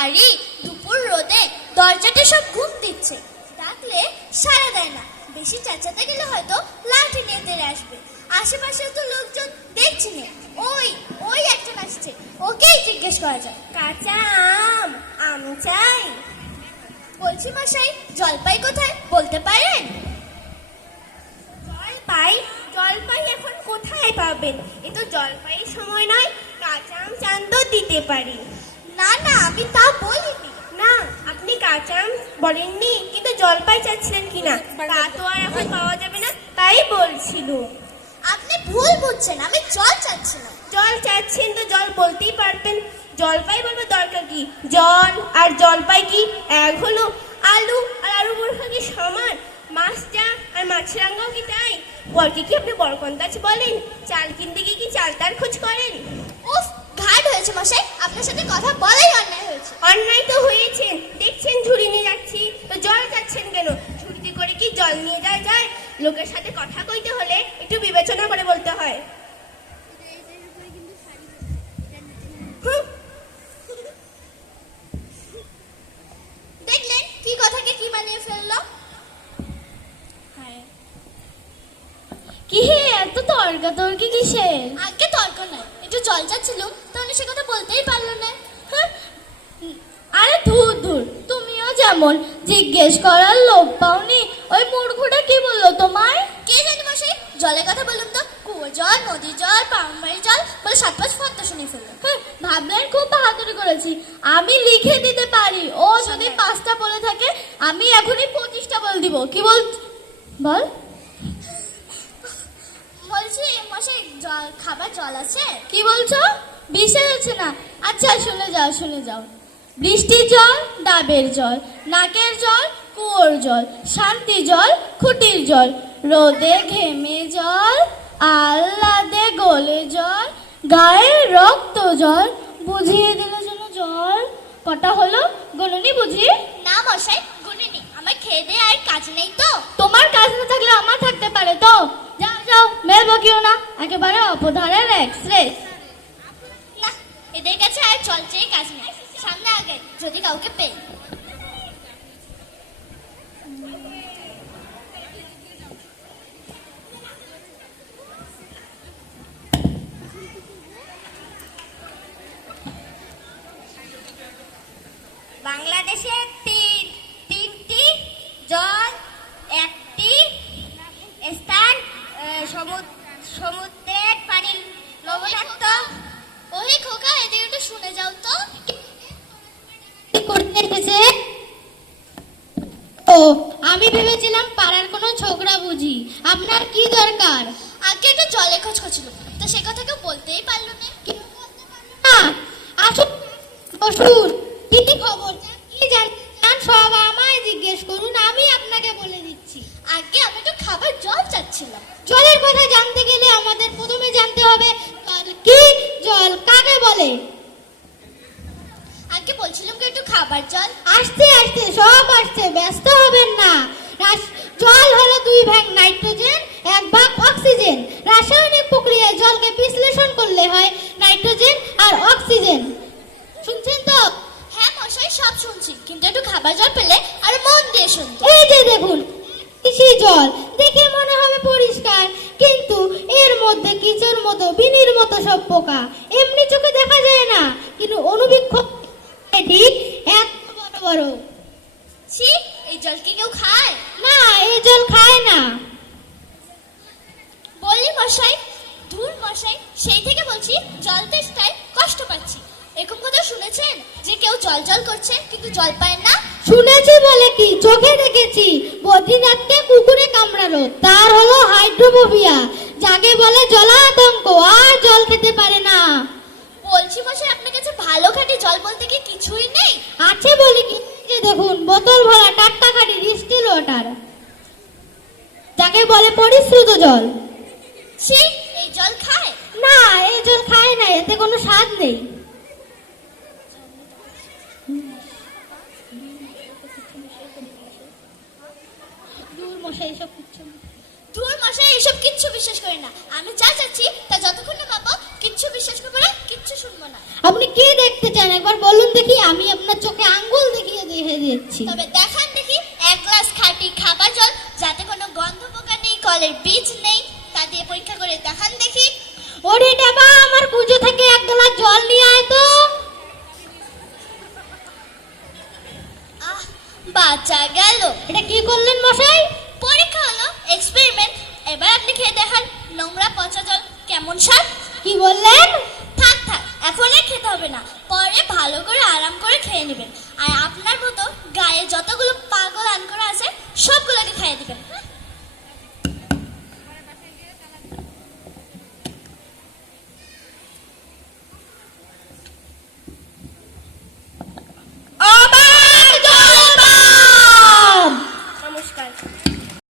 ভারী দুপুর রোদে দরজাটা সব ঘুম দিচ্ছে, ডাকলে সাড়া দেয় না। বেশি চেঁচাতে গেলে হয়তো লাঠি নিয়ে তেড়ে আসবে। আশেপাশেও তো লোকজন দেখছি না। ওই ওই একজন আসছে, ওকেই জিজ্ঞেস করা যায়। কাঁচা আম চাই। বলছি মশাই, জলপাই কোথায় বলতে পারেন? জলপাই এখন কোথায় পাবেন? এ তো জলপাইয়ের সময় নয়, কাঁচা আম চান তো দিতে পারি। না না, আমি তা বলিনি। না, আপনি কাঁচা আম বলেননি, কিন্তু জলপাই চাচ্ছিলেন কিনা তা তো আর এখন পাওয়া যাবে না, তাই বলছিল। আপনি ভুল বুঝছেন, আমি জল চাচ্ছিলাম। জল চাচ্ছেন তো জল বলতেই পারবেন। জলপাই বলবো দরকার কি? জল আর জলপাই কি এক হলো? আলু আর আলু বোরখা কি সমান? মাছ যা আর মাছের রাঙ্গাও কি তাই? বলকে কি আপনি বরকন্দাজ বলেন? চাল কিনতে গিয়ে কি চালতার খোঁজ করেন? উফ, ঘাট হয়েছে মশাই, আপনার সাথে কথা বলাই অন্যায় হয়েছে। অন্যায় তো হয়েছে, দেখছেন ঝুড়ি নিয়ে যাচ্ছি, তো জল চাচ্ছেন কেন? ঝুড়িতে করে কি জল নিয়ে যাওয়া যায়? লোকের সাথে কথা কইতে হলে একটু বিবেচনা করে বলতে হয়। দেখলেন কি কথাকে কি বানিয়ে ফেললো? কি হে, এত তর্কাতর্কি কিসের? আগে তর্ক নয়, একটু জল চাচ্ছিল, তাহলে সে কথা বলতেই পারলো না। হ্যাঁ? আরে ধুর ধুর, তুমিও যেমন জিজ্ঞেস করার লোভ পাওনি। ওই মূর্খটা কি বললো তোমায়? কে জানি মশাই, জলের কথা বললাম তো, কুয়োর জল, নদীর জল, পাম্পারের জল বলে 7-5 ফর্দ শুনে ফেললো। হ্যাঁ, ভাবলেন খুব বাহাদুরি করেছি। আমি লিখে দিতে পারি, ও যদি 5টা বলে থাকে আমি এখনই 25টা বলে দিব। কি বল? বলছি মশাই, জল খাবার জল আছে? কি বলছো? বিশ্বাস হচ্ছে না? আচ্ছা শুনে যাও। বৃষ্টির জল ডাবের জল, নাকের জল কুয়োর জল, শান্তি জল খুঁটির জল, রোদে ঘেমে জল, আহ্লাদে গলে জল, গায়ে রক্ত জল, বুঝিয়ে দিল যেন জল। কটা হলো? গুনুনি বুঝি? না মশাই, গুনিনি, আমার খেয়ে দিয়ে আর কাজ নেই তো। তোমার কাজ না থাকলে আমার থাকতে পারে তো। যাও মেল বকিও না, একেবারে অপধারের এক্সপ্রেস। না, এদের কাছে আর জল চেয়ে কাজ নেই। সামনে আগে যদি কাউকে পেয়ে। বাংলাদেশে তিনটি জল, একটি স্থান সমুদ্রের পানি লবণাক্ত। ওই খোকা, এদের একটু শুনে যাও তো। করতে এসেছে? ও, আমি ভেবেছিলাম পাড়ার কোনো ছোকরা বুঝি। আপনার কি দরকার? আগে একটু জলের খোঁজ করছিল, তো সে কথা কেউ বলতেই পারলো না। না, আসুন বসুন। কি খবর? কি জানেন সব আমায় জিজ্ঞেস করুন, আমি আপনাকে বলে দিচ্ছি। আগে আমি একটু খাবার জল চাচ্ছিলাম। জলের কথা জানতে গেলে আমাদের প্রথমে জানতে হবে জল কি, জল কাকে বলে। আগে বলছিলাম কি একটু খাবার জল। আস্তে সব আসছে, ব্যস্ত হবেন না। জল হলো 2 ভাগ নাইট্রোজেন, 1 ভাগ অক্সিজেন। রাসায়নিক প্রক্রিয়ায় জলকে বিশ্লেষণ করলে হয় নাইট্রোজেন আর অক্সিজেন। শুনছেন তো? হ্যাঁ মশাই, সব শুনছি, কিন্তু একটু খাবার জল পেলে আর মন দিয়ে শুনতো। এই যে দেখুন, কৃষি জল দেখে মনে হবে পরিষ্কার, কিন্তু এর মধ্যে কিচের মতো বিনির মতো সব পোকা। এমনি চোখে দেখা যায় না, কিন্তু অনুবীক্ষণ ঠিক এত বড় বড়। ছি, এই জল কি কেউ খায়? না, এই জল খায় না। বললি মশাই, ধুর মশাই, সেই থেকে বলছি জল তেষ্টায় কষ্ট পাচ্ছি। এরকম কথা শুনেছেন যে কেউ জল জল করছে কিন্তু জল পায় না? শুনেছি বলে কি, চোখে দেখেছি। বদ্রীনাথকে কুকুরে কামড়ালো, তার হলো হাইড্রোফোবিয়া, যাকে বলে জলাতঙ্ক, আর জল খেতে পারে না। বলছি মশাই, আপনার কাছে ভালো খাঁটি জল বলতে কি কিছুই নেই? আছে বলে কি, যে দেখুন বোতল ভরা টাটকা খাঁটি ডিস্টিল ওয়াটার, যাকে বলে পরিশ্রুত জল। ছি, এই জল খায়? না, এই জল খায় না, এতে কোনো স্বাদ নেই। দূর মশাই, এসব কিচ্ছু না। ধুর মশাই এসব কিচ্ছু বিশ্বাস করি না। আমি যা চাচ্ছি তা যতক্ষণ না পাবো কিচ্ছু বিশ্বাস করবো না, কিচ্ছু শুনবো না। আপনি কি দেখতে চান একবার বলুন দেখি, আমি আপনার চোখে আঙ্গুল দেখিয়ে দেখে দিচ্ছি। তবে দেখান দেখি এক গ্লাস খাঁটি খাবার জল, যাতে কোনো গন্ধ পোকা নেই, কলের বীজ নেই, তা দিয়ে পরীক্ষা করে দেখান দেখি। ওরে বাবা, আমার কুজো থেকে এক গ্লাস জল নিয়ে আয় তো। আহ, বাঁচা গেল। এটা কি করলেন মশাই? পরীক্ষা হলো, এক্সপেরিমেন্ট। এবার আপনি খেয়ে দেখান নোংরা পচা জল কেমন স্বাদ। কি বললেন? থাক থাক, এখন আর খেতে হবে না, পরে ভালো করে আরাম করে খেয়ে নেবেন। আর আপনার মতো